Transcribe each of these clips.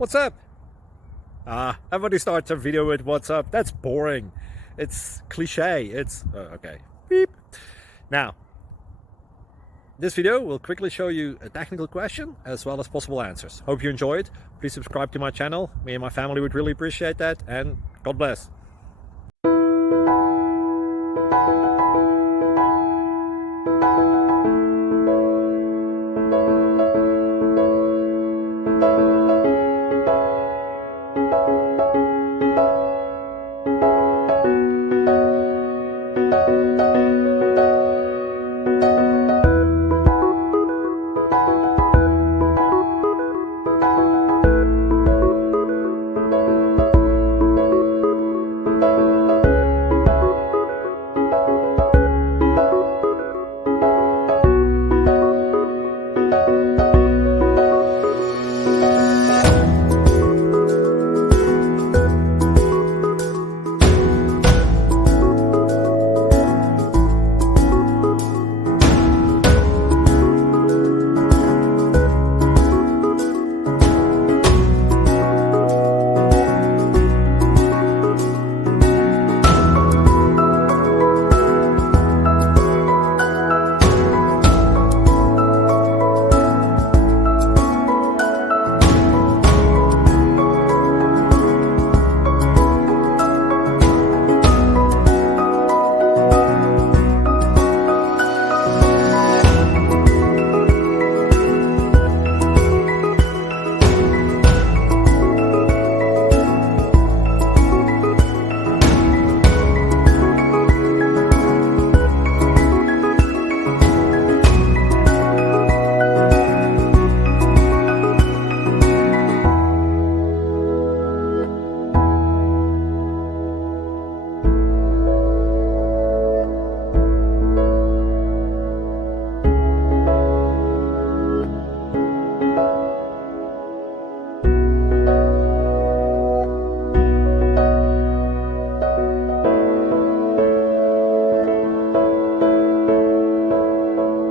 What's up? Everybody starts a video with what's up. That's boring. It's cliche. It's okay. Beep. Now, this video will quickly show you a technical question as well as possible answers. Hope you enjoyed. Please subscribe to my channel. Me and my family would really appreciate that. And God bless.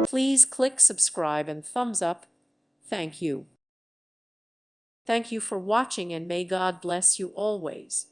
Please click subscribe and thumbs up. Thank you. Thank you for watching and may God bless you always.